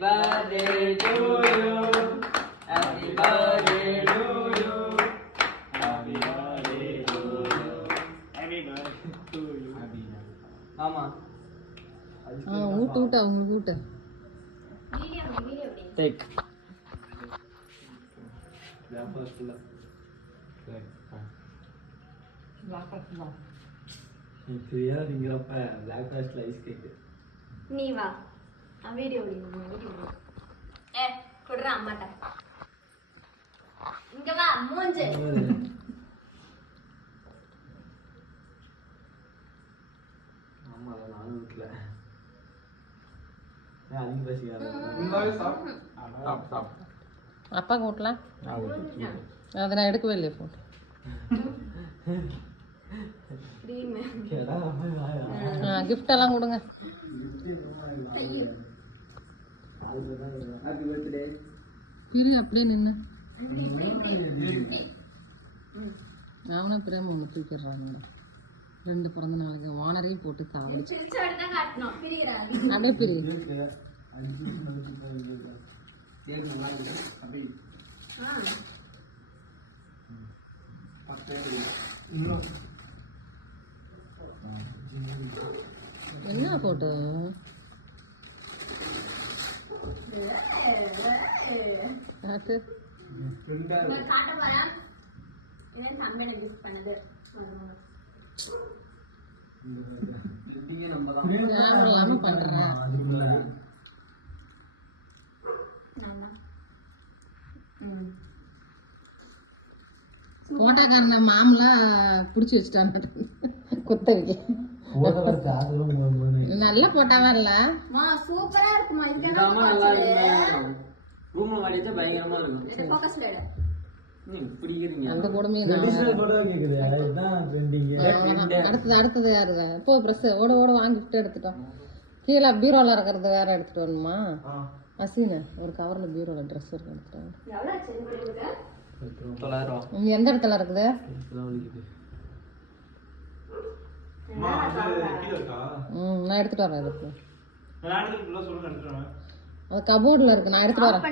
birthday to you. Happy birthday to you. Happy birthday to you. Happy birthday to you. Mama. ஊட்டு அவங்க ஊட்டு. Take. நீ வா video குடுறா அம்மாட்ட இங்க வா மூஞ்சு ஆமா நானும் வீட்ல அதிகம் பேசிக்காத அப்பா கூட்டலாம் அதை நான் எடுக்கவே இல்லையே போட்டோ கிஃப்ட் எல்லாம் கொடுங்க. பிரி அப்படியே நின்று அவனை பிரேம ஒன்று தூக்கிடுறாங்க. 2 பிறந்த நாளுக்கு வானரையும் போட்டு சாவடிச்சு அப்படியே பிரி. என்ன போட்டோ போட்டாக்காரன மாமல புடிச்சு வச்சுட்டாங்க குத்தவிக்க. நல்ல போட்டாவா இல்ல சூப்பரா இருக்குமா ரூம்ல மாட்டிச்சா பயங்கரமா இருக்கும். அந்த கொடுமையை அடுத்தது யாரு போ ப்ரெஸ் ஓட ஓட வாங்கிட்டு எடுத்துட்டோம். கீழே பீரோல இருக்கிறது வேற எடுத்துட்டு வரணுமா? அசீனு ஒரு கவர்ல பீரோல ட்ரெஸ் இருக்கு எடுத்துட்டு. எந்த இடத்துல இருக்குது? நான் எடுத்துட்டு வரேன். அது கபோர்ட்ல இருக்கு, நான் எடுத்துட்டு வரேன்.